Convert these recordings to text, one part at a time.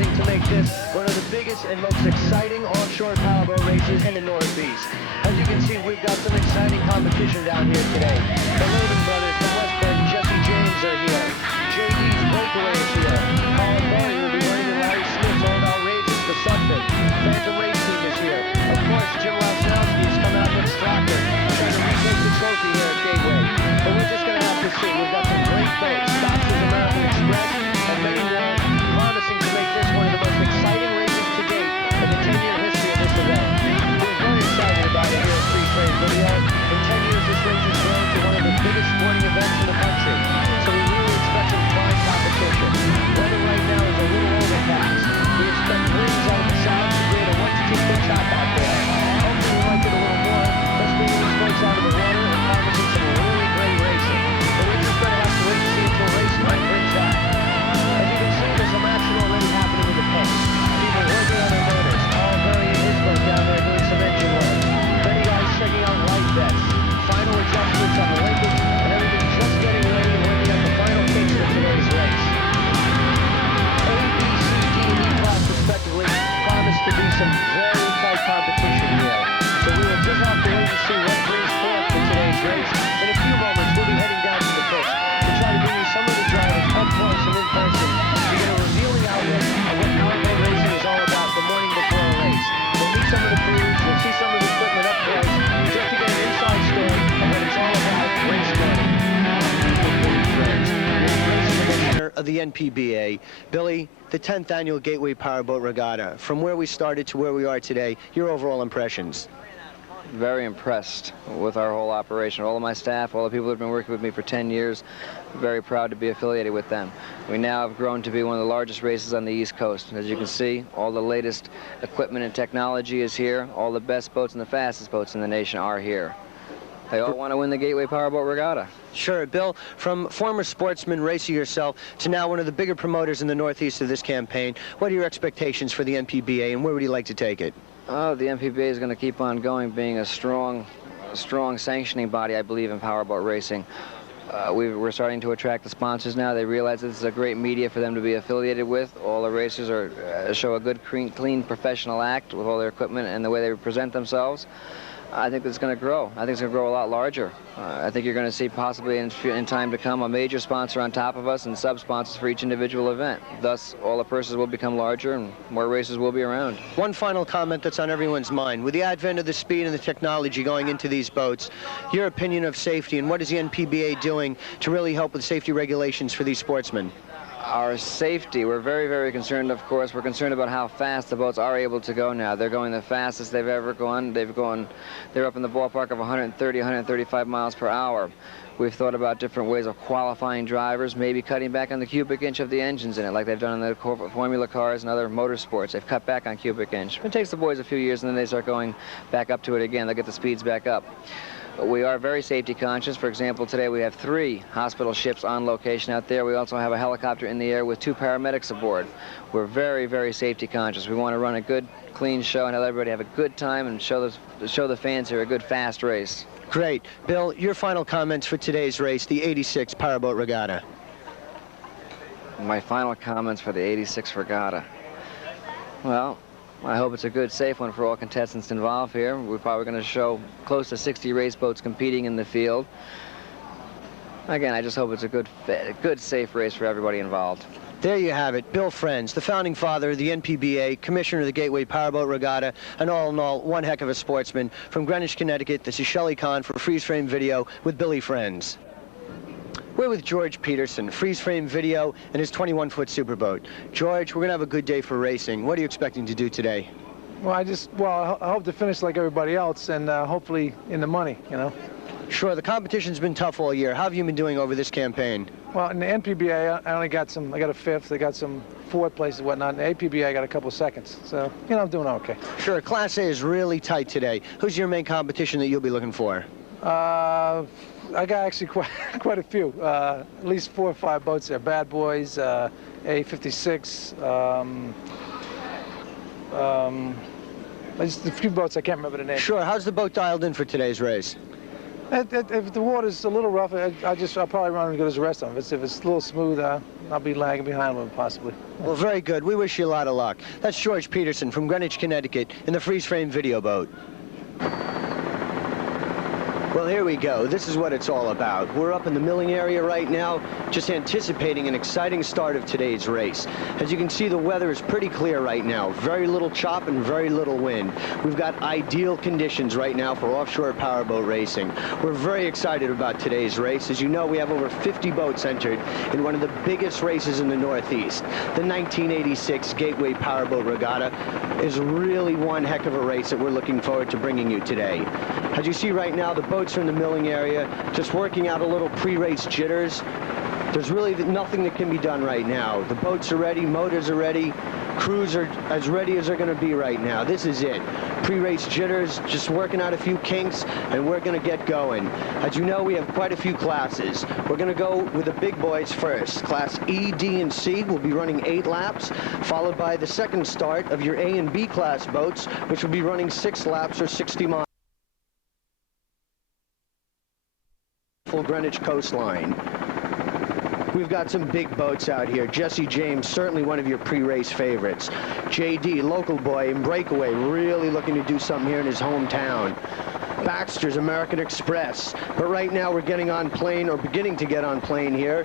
promising to make this one of the biggest and most exciting offshore powerboat races in the Northeast. As you can see, we've got some exciting competition down here today. The Logan brothers from West Bend, Jesse James are here. JD's Breakaway is here. Colin Barry will be running in Larry Smith's Old Outrageous, the Sutphin. Phantom Race Team is here. Of course, Jim Lasnowski is coming out from Stockton, trying to retake the trophy here at Gateway. But we're just going to have to see. We've got some great boats. Scott's American Express and many more, promising to make this one of the most exciting races to date in the 10-year history of this event. We're very excited about it here at Freeze Frame Video. In 10 years, this race has grown to one of the biggest sporting events in the country. So we really expect some fine competition. Weather right now is a little overcast. We expect winds out of the south to create a 1-2 chop out there. Hopefully we might get a little more. Let's bring these boats out of the water and promising some really great racing. But we're just going to have to wait and see until race night brings that. As you can see, there's some action already happening with the pits. People working on their motors. Paul Murray and his boat down there doing some engine work. Many guys checking out light vests. Final adjustments on the linkage, and everything just getting ready and working on the final kicks for today's race. A, B, C, D, and E class respectively promise to be some very tight competition here. So we will just have to wait and see what brings forth for today's race. In a few moments, we'll be heading down to the pits to try to bring you some of the drivers up close and in person to get a revealing outlook of what powerboat racing is all about the morning before a race. We'll meet some of the crews, we'll see some of the equipment up close, just to get an inside story of what it's all about race morning. Commissioner of the NPBA, Billy, the 10th annual Gateway Powerboat Regatta. From where we started to where we are today, your overall impressions? Very impressed with our whole operation. All of my staff, all the people that have been working with me for 10 years, very proud to be affiliated with them. We now have grown to be one of the largest races on the East Coast. As you can see, all the latest equipment and technology is here. All the best boats and the fastest boats in the nation are here. They all want to win the Gateway Powerboat Regatta. Sure. Bill, from former sportsman, racer yourself, to now one of the bigger promoters in the Northeast of this campaign, what are your expectations for the NPBA, and where would you like to take it? Oh, the NPBA is going to keep on going, being a strong sanctioning body, I believe, in powerboat racing. We're starting to attract the sponsors now. They realize this is a great media for them to be affiliated with. All the racers show a good, clean, professional act with all their equipment and the way they present themselves. I think it's going to grow. I think it's going to grow a lot larger. I think you're going to see possibly in time to come a major sponsor on top of us and sub-sponsors for each individual event. Thus, all the purses will become larger and more races will be around. One final comment that's on everyone's mind. With the advent of the speed and the technology going into these boats, your opinion of safety and what is the NPBA doing to really help with safety regulations for these sportsmen? Our safety, we're very, very concerned, of course. We're concerned about how fast the boats are able to go now. They're going the fastest they've ever gone. They're up in the ballpark of 130, 135 miles per hour. We've thought about different ways of qualifying drivers, maybe cutting back on the cubic inch of the engines in it, like they've done in the Formula cars and other motorsports. They've cut back on cubic inch. It takes the boys a few years, and then they start going back up to it again. They'll get the speeds back up. We are very safety conscious. For example, today we have 3 hospital ships on location out there. We also have a helicopter in the air with 2 paramedics aboard. We're very, very safety conscious. We want to run a good, clean show and let everybody have a good time and show the fans here a good, fast race. Great. Bill, your final comments for today's race, the 86 Powerboat Regatta. My final comments for the 86 Regatta. Well, I hope it's a good, safe one for all contestants involved here. We're probably going to show close to 60 race boats competing in the field. Again, I just hope it's a good, safe race for everybody involved. There you have it. Bill Friends, the founding father of the NPBA, commissioner of the Gateway Powerboat Regatta, and all in all, one heck of a sportsman. From Greenwich, Connecticut, this is Shelley Kahn for Freeze Frame Video with Billy Friends. We're with George Peterson, Freeze Frame Video, and his 21-foot superboat. George, we're going to have a good day for racing. What are you expecting to do today? Well, I hope to finish like everybody else and hopefully in the money, you know. Sure, the competition's been tough all year. How have you been doing over this campaign? Well, in the NPBA, I got a 5th, I got some 4th places and whatnot. In the APBA, I got a couple seconds. So, you know, I'm doing okay. Sure, Class A is really tight today. Who's your main competition that you'll be looking for? I got actually quite a few, at least 4 or 5 boats there. Bad Boys, A56, just a few boats I can't remember the name. Sure, how's the boat dialed in for today's race? If the water's a little rough, I'll probably run and go to the rest of them. If it's a little smooth, I'll be lagging behind them possibly. Well, very good. We wish you a lot of luck. That's George Peterson from Greenwich, Connecticut in the freeze frame video boat. Well, here we go. This is what it's all about. We're up in the milling area right now, just anticipating an exciting start of today's race. As you can see, the weather is pretty clear right now. Very little chop and very little wind. We've got ideal conditions right now for offshore powerboat racing. We're very excited about today's race. As you know, we have over 50 boats entered in one of the biggest races in the Northeast. The 1986 Gateway Powerboat Regatta is really one heck of a race that we're looking forward to bringing you today. As you see right now, the boats are in the milling area, just working out a little pre-race jitters. There's really nothing that can be done right now. The boats are ready, motors are ready, crews are as ready as they're going to be right now. This is it. Pre-race jitters, just working out a few kinks, and we're going to get going. As you know, we have quite a few classes. We're going to go with the big boys first. Class E, D, and C will be running 8 laps, followed by the second start of your A and B class boats, which will be running 6 laps or 60 miles. Full Greenwich coastline. We've got some big boats out here. Jesse James, certainly one of your pre-race favorites. JD, local boy in Breakaway, really looking to do something here in his hometown. Baxter's American Express. But right now we're getting on plane, or beginning to get on plane here.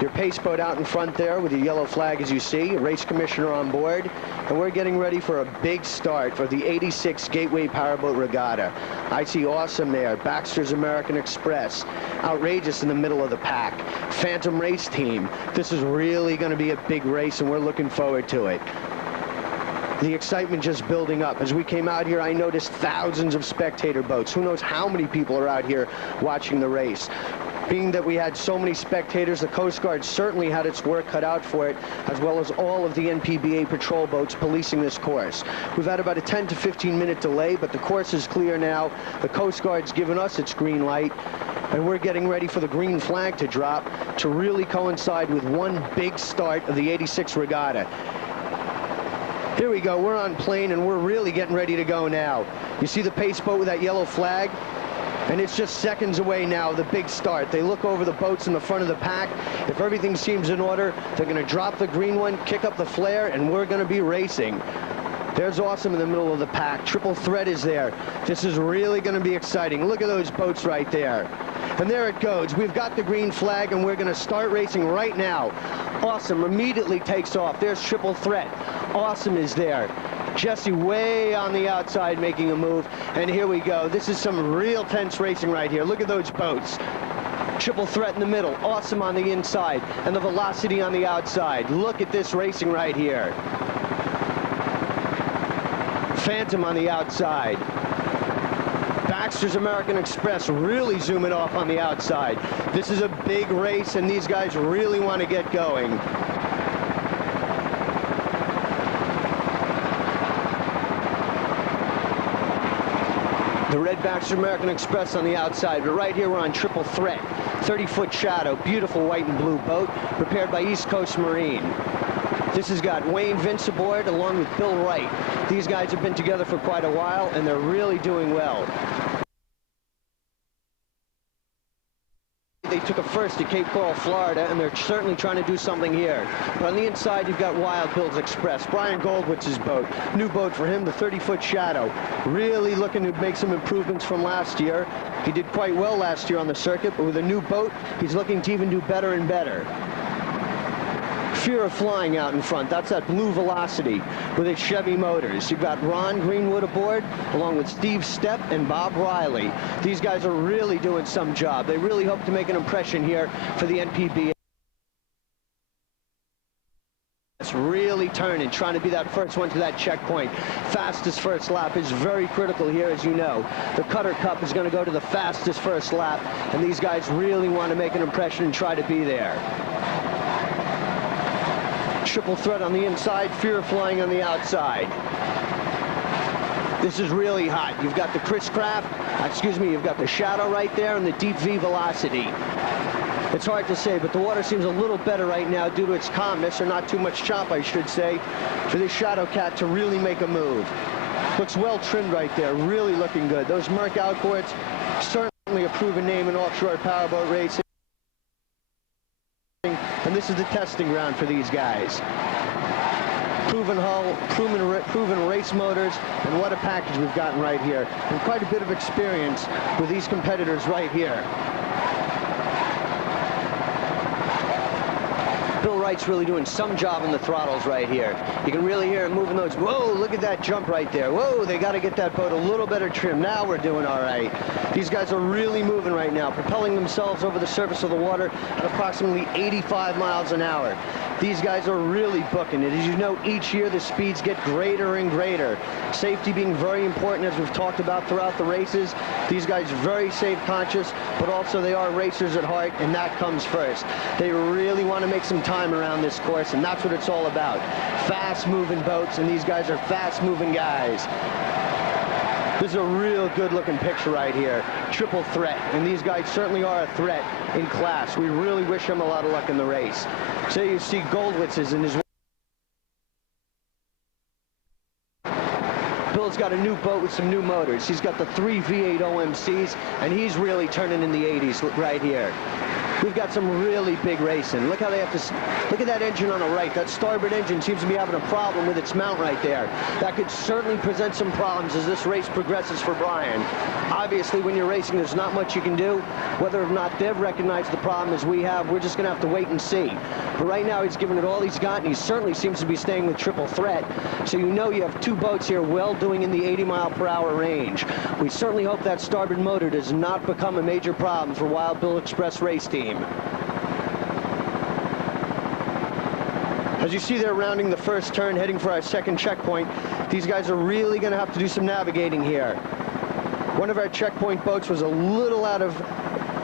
Your pace boat out in front there with your yellow flag, as you see, a race commissioner on board. And we're getting ready for a big start for the 86 Gateway Powerboat Regatta. I see Awesome there, Baxter's American Express, Outrageous in the middle of the pack, Phantom Race Team. This is really going to be a big race, and we're looking forward to it. The excitement just building up. As we came out here, I noticed thousands of spectator boats. Who knows how many people are out here watching the race. Being that we had so many spectators, the Coast Guard certainly had its work cut out for it, as well as all of the NPBA patrol boats policing this course. We've had about a 10 to 15 minute delay, but the course is clear now. The Coast Guard's given us its green light, and we're getting ready for the green flag to drop to really coincide with one big start of the 86 Regatta. Here we go, we're on plane, and we're really getting ready to go now. You see the pace boat with that yellow flag? And it's just seconds away now, the big start. They look over the boats in the front of the pack. If everything seems in order, they're going to drop the green one, kick up the flare, and we're going to be racing. There's Awesome in the middle of the pack. Triple Threat is there. This is really going to be exciting. Look at those boats right there. And there it goes. We've got the green flag, and we're going to start racing right now. Awesome immediately takes off. There's Triple Threat. Awesome is there. Jesse way on the outside making a move, and here we go. This is some real tense racing right here. Look at those boats. Triple Threat in the middle, Awesome on the inside, and the Velocity on the outside. Look at this racing right here. Phantom on the outside. Baxter's American Express really zooming off on the outside. This is a big race, and these guys really want to get going. The red Baxter American Express on the outside, but right here we're on Triple Threat. 30-foot shadow, beautiful white and blue boat, prepared by East Coast Marine. This has got Wayne Vince aboard along with Bill Wright. These guys have been together for quite a while, and they're really doing well. They took a first at Cape Coral, Florida, and they're certainly trying to do something here. But on the inside, you've got Wild Bill's Express. Brian Goldwitz's boat. New boat for him, the 30-foot Shadow. Really looking to make some improvements from last year. He did quite well last year on the circuit, but with a new boat, he's looking to even do better and better. Fear of Flying out in front. That's that blue Velocity with its Chevy motors. You've got Ron Greenwood aboard, along with Steve Stepp and Bob Riley. These guys are really doing some job. They really hope to make an impression here for the NPBA. It's really turning, trying to be that first one to that checkpoint. Fastest first lap is very critical here, as you know. The Cutter Cup is going to go to the fastest first lap, and these guys really want to make an impression and try to be there. Triple Threat on the inside, Fear of Flying on the outside. This is really hot. You've got the Chris Craft, you've got the Shadow right there, and the Deep V Velocity. It's hard to say, but the water seems a little better right now due to its calmness, or not too much chop, I should say, for this Shadow Cat to really make a move. Looks well trimmed right there, really looking good. Those Merc outboards certainly certainly a proven name in offshore powerboat racing. And this is the testing ground for these guys. Proven hull, proven race motors, and what a package we've gotten right here. And quite a bit of experience with these competitors right here. Bill Wright's really doing some job in the throttles right here. You can really hear him moving those. Whoa, look at that jump right there. Whoa, they got to get that boat a little better trim. Now we're doing all right. These guys are really moving right now, propelling themselves over the surface of the water at approximately 85 miles an hour. These guys are really booking it. As you know, each year the speeds get greater and greater. Safety being very important, as we've talked about throughout the races. These guys are very safe conscious, but also they are racers at heart, and that comes first. They really want to make some time around this course, and that's what it's all about. Fast-moving boats, and these guys are fast-moving guys. This is a real good-looking picture right here. Triple threat, and these guys certainly are a threat in class. We really wish them a lot of luck in the race. So you see Goldwitz's in his... Bill's got a new boat with some new motors. He's got the 3 V8 OMCs, and he's really turning in the 80s right here. We've got some really big racing. Look how they have to, look at that engine on the right. That starboard engine seems to be having a problem with its mount right there. That could certainly present some problems as this race progresses for Brian. Obviously, when you're racing, there's not much you can do. Whether or not they've recognized the problem as we have, we're just gonna have to wait and see. But right now, he's given it all he's got, and he certainly seems to be staying with triple threat. So you know you have two boats here well doing in the 80-mile-per-hour range. We certainly hope that starboard motor does not become a major problem for Wild Bill Express race team. As you see, they're rounding the first turn, heading for our second checkpoint. These guys are really going to have to do some navigating here. One of our checkpoint boats was a little out of,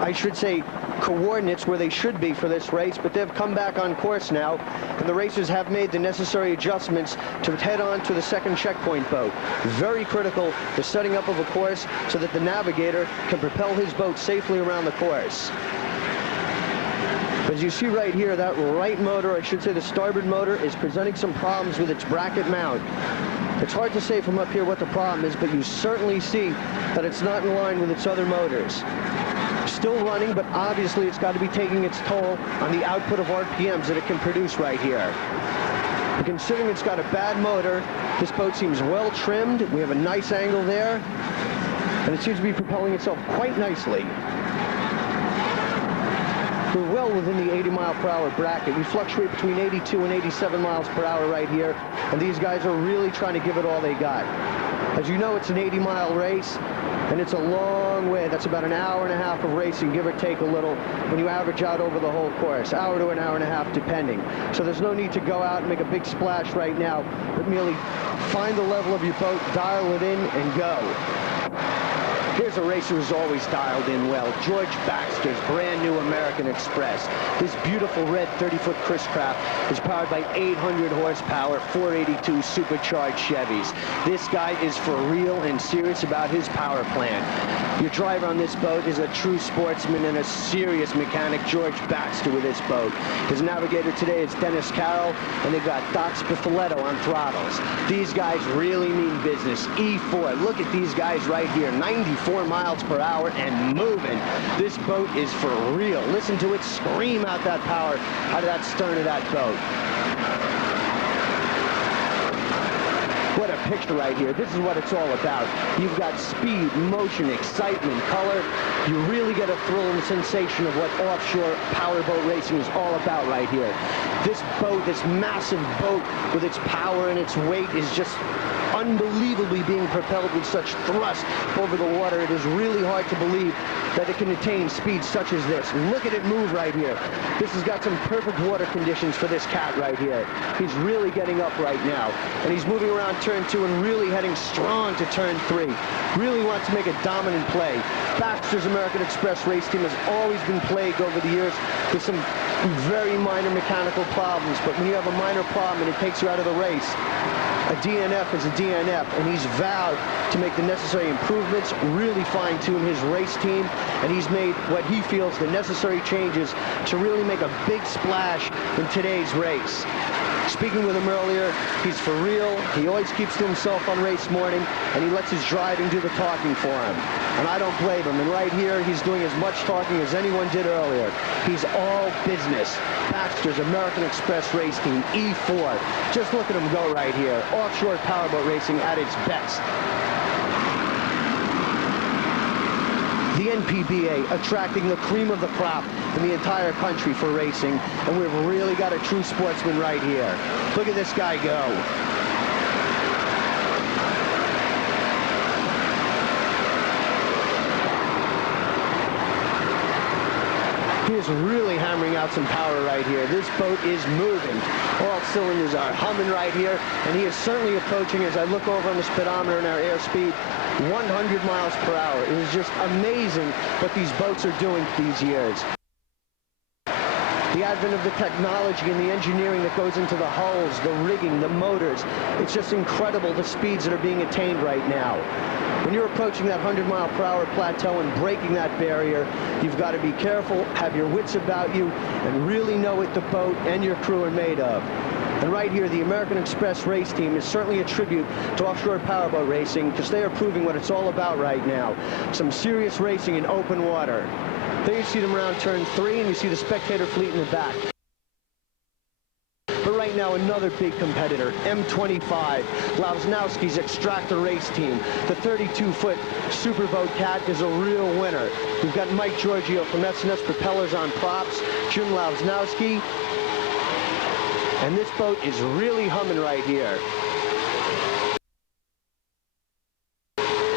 I should say, coordinates where they should be for this race, but they've come back on course now, and the racers have made the necessary adjustments to head on to the second checkpoint boat. Very critical, the setting up of a course so that the navigator can propel his boat safely around the course. As you see right here, that right motor, I should say the starboard motor, is presenting some problems with its bracket mount. It's hard to say from up here what the problem is, but you certainly see that it's not in line with its other motors. Still running, but obviously it's got to be taking its toll on the output of RPMs that it can produce right here. And considering it's got a bad motor, this boat seems well trimmed. We have a nice angle there, and it seems to be propelling itself quite nicely. We're well within the 80-mile-per-hour bracket. We fluctuate between 82 and 87 miles per hour right here, and these guys are really trying to give it all they got. As you know, it's an 80-mile race, and it's a long way. That's about an hour and a half of racing, give or take a little, when you average out over the whole course, hour to an hour and a half depending. So there's no need to go out and make a big splash right now, but merely find the level of your boat, dial it in, and go. Here's a racer who's always dialed in well. George Baxter's brand new American Express. This beautiful red 30-foot Chris Craft is powered by 800 horsepower, 482 supercharged Chevys. This guy is for real and serious about his power plant. Your driver on this boat is a true sportsman and a serious mechanic, George Baxter, with this boat. His navigator today is Dennis Carroll, and they've got Doc Spifoletto on throttles. These guys really mean business. E4, look at these guys right here, 94 miles per hour and moving. This boat is for real. Listen to it scream out that power out of that stern of that boat. What a picture right here. This is what it's all about. You've got speed, motion, excitement, color. You really get a thrill and sensation of what offshore powerboat racing is all about right here. This boat, this massive boat with its power and its weight is just unbelievably being propelled with such thrust over the water. It is really hard to believe that it can attain speeds such as this. Look at it move right here. This has got some perfect water conditions for this cat right here. He's really getting up right now, and he's moving around turn 2 and really heading strong to turn 3. Really wants to make a dominant play. Baxter's American Express race team has always been plagued over the years with some very minor mechanical problems, but when you have a minor problem and it takes you out of the race, a DNF is a DNF, and he's vowed to make the necessary improvements, really fine-tune his race team, and he's made what he feels the necessary changes to really make a big splash in today's race. Speaking with him earlier, he's for real. He always keeps to himself on race morning, and he lets his driving do the talking for him. And I don't blame him. And right here, he's doing as much talking as anyone did earlier. He's all business. Baxter's American Express race team, E4. Just look at him go right here. Offshore powerboat racing at its best. The NPBA attracting the cream of the crop in the entire country for racing, and we've really got a true sportsman right here. Look at this guy go. He is really hammering out some power right here. This boat is moving. All cylinders are humming right here, and he is certainly approaching, as I look over on the speedometer and our airspeed, 100 miles per hour. It is just amazing what these boats are doing these years. The advent of the technology and the engineering that goes into the hulls, the rigging, the motors, it's just incredible the speeds that are being attained right now. When you're approaching that 100-mile-per-hour plateau and breaking that barrier, you've got to be careful, have your wits about you, and really know what the boat and your crew are made of. And right here, the American Express race team is certainly a tribute to offshore powerboat racing, because they are proving what it's all about right now. Some serious racing in open water. There you see them around turn 3, and you see the spectator fleet in the back. But right now, another big competitor, M25, Lavznowski's Extractor race team. The 32-foot Superboat Cat is a real winner. We've got Mike Giorgio from S&S Propellers on props, Jim Lavznowski, and this boat is really humming right here.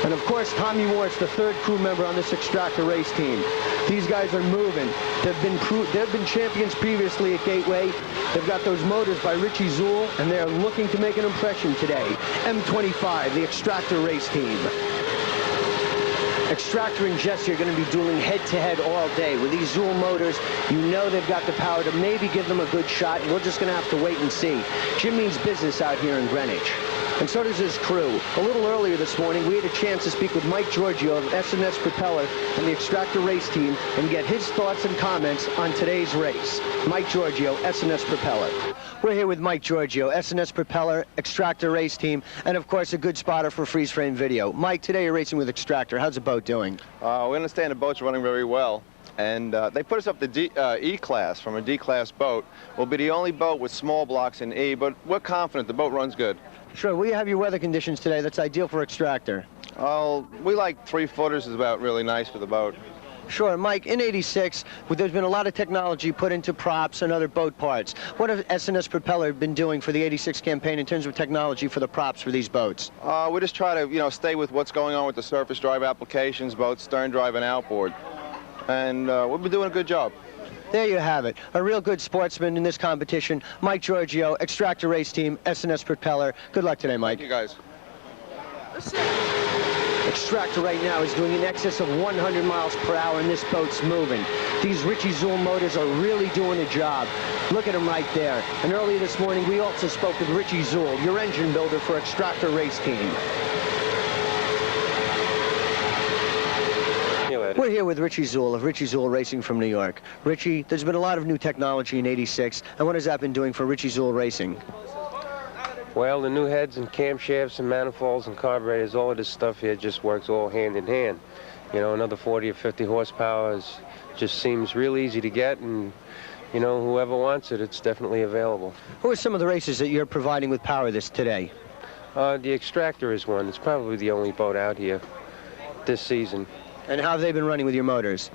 And of course, Tommy Morse, the third crew member on this Extractor race team. These guys are moving. They've been champions previously at Gateway. They've got those motors by Richie Zool, and they're looking to make an impression today. M25, the Extractor race team. Extractor and Jesse are going to be dueling head-to-head all day. With these Zool motors, you know they've got the power to maybe give them a good shot, and we're just going to have to wait and see. Jim means business out here in Greenwich. And so does his crew. A little earlier this morning, we had a chance to speak with Mike Giorgio of S&S Propeller and the Extractor race team and get his thoughts and comments on today's race. Mike Giorgio, S&S Propeller. We're here with Mike Giorgio, S&S Propeller, Extractor race team, and of course a good spotter for freeze-frame video. Mike, today you're racing with Extractor. How's the boat doing? We understand the boat's running very well. And they put us up to E-class from a D-class boat. We'll be the only boat with small blocks in E, but we're confident the boat runs good. Sure. We have your weather conditions today. That's ideal for Extractor. We like 3-footers is about really nice for the boat. Sure. Mike, in '86, there's been a lot of technology put into props and other boat parts. What have S&S Propeller been doing for the '86 campaign in terms of technology for the props for these boats? We just try to, stay with what's going on with the surface drive applications, both stern drive and outboard. And we've been doing a good job. There you have it. A real good sportsman in this competition. Mike Giorgio, Extractor race team, S&S Propeller. Good luck today, Mike. Thank you, guys. Extractor right now is doing in excess of 100 miles per hour, and this boat's moving. These Richie Zool motors are really doing the job. Look at them right there. And earlier this morning, we also spoke with Richie Zool, your engine builder for Extractor race team. We're here with Richie Zool of Richie Zool Racing from New York. Richie, there's been a lot of new technology in '86, and what has that been doing for Richie Zool Racing? Well, the new heads and camshafts and manifolds and carburetors, all of this stuff here just works all hand in hand. Another 40 or 50 horsepower just seems real easy to get, and, whoever wants it, it's definitely available. Who are some of the races that you're providing with power today? The Extractor is one. It's probably the only boat out here this season. And how have they been running with your motors?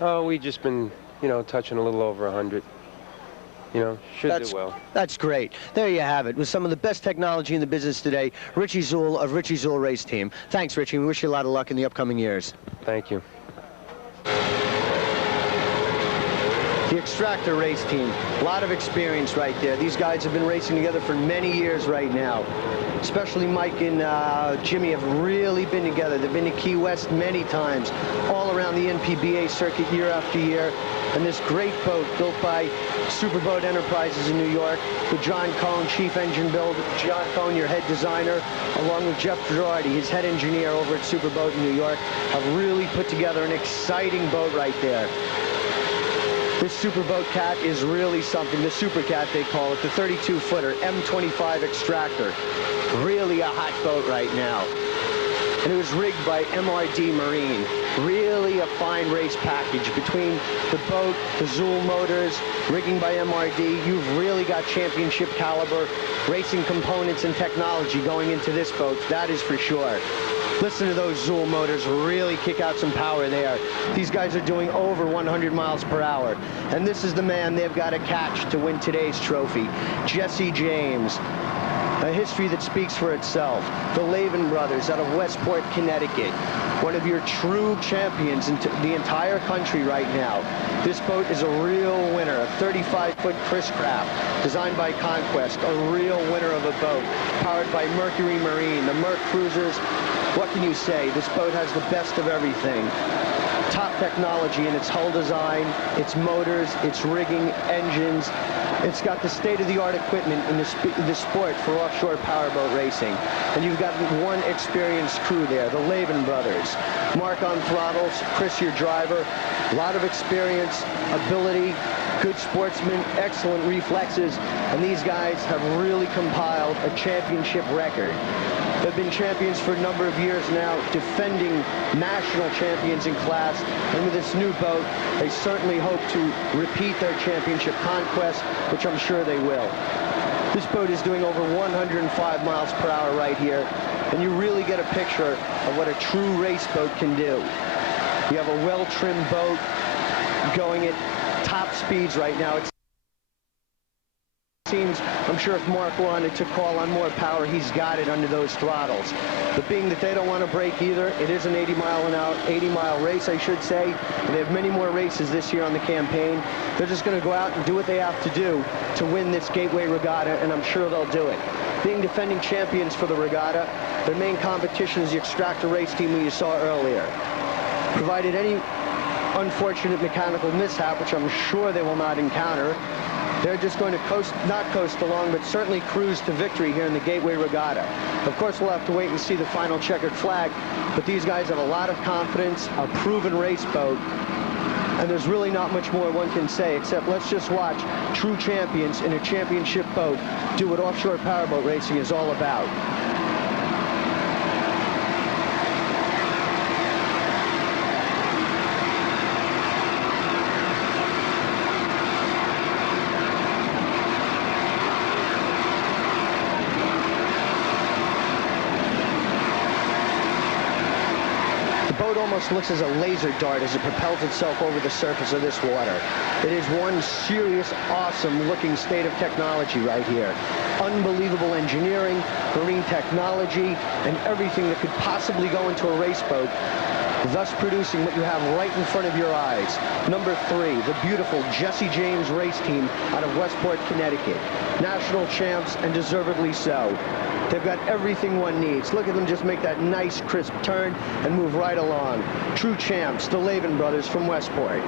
We've just been, touching a little over 100. Should do well. That's great. There you have it. With some of the best technology in the business today, Richie Zool of Richie Zool Race Team. Thanks, Richie. We wish you a lot of luck in the upcoming years. Thank you. The Extractor race team, a lot of experience right there. These guys have been racing together for many years right now. Especially Mike and Jimmy have really been together. They've been to Key West many times, all around the NPBA circuit year after year. And this great boat built by Superboat Enterprises in New York with John Cohn, chief engine builder, John Cohn, your head designer, along with Jeff Girardi, his head engineer over at Superboat in New York, have really put together an exciting boat right there. This Superboat cat is really something. The Super Cat, they call it, the 32-footer M25 extractor. Really a hot boat right now. And it was rigged by MRD Marine. Really a fine race package between the boat, the Zool motors, rigging by MRD. You've really got championship caliber racing components and technology going into this boat, that is for sure. Listen to those Zool motors really kick out some power there. These guys are doing over 100 miles per hour. And this is the man they've got to catch to win today's trophy, Jesse James. A history that speaks for itself. The Laven brothers out of Westport, Connecticut. One of your true champions in the entire country right now. This boat is a real winner, a 35-foot Chris Craft, designed by Conquest, a real winner of a boat, powered by Mercury Marine, the Merc Cruisers. What can you say? This boat has the best of everything. Top technology in its hull design, its motors, its rigging, engines. It's got the state-of-the-art equipment in the sport for offshore powerboat racing. And you've got one experienced crew there, the Laven brothers. Mark on throttles, Chris your driver. A lot of experience, ability, good sportsmen, excellent reflexes. And these guys have really compiled a championship record. They've been champions for a number of years now, defending national champions in class. And with this new boat, they certainly hope to repeat their championship conquest, which I'm sure they will. This boat is doing over 105 miles per hour right here. And you really get a picture of what a true race boat can do. You have a well-trimmed boat going at top speeds right now. I'm sure if Mark wanted to call on more power, he's got it under those throttles. But being that they don't want to break either, it is an 80-mile race, I should say. And they have many more races this year on the campaign. They're just going to go out and do what they have to do to win this Gateway Regatta, and I'm sure they'll do it. Being defending champions for the regatta, their main competition is the extractor race team who you saw earlier. Provided any unfortunate mechanical mishap, which I'm sure they will not encounter, they're just going to not coast along, but certainly cruise to victory here in the Gateway Regatta. Of course, we'll have to wait and see the final checkered flag, but these guys have a lot of confidence, a proven race boat, and there's really not much more one can say, except let's just watch true champions in a championship boat do what offshore powerboat racing is all about. Almost looks as a laser dart as it propels itself over the surface of this water. It is one serious, awesome looking state of technology right here. Unbelievable engineering, marine technology, and everything that could possibly go into a race boat, thus producing what you have right in front of your eyes. Number 3, the beautiful Jesse James race team out of Westport, Connecticut. National champs, and deservedly so. They've got everything one needs. Look at them just make that nice, crisp turn and move right along. True champs, the Laven brothers from Westport.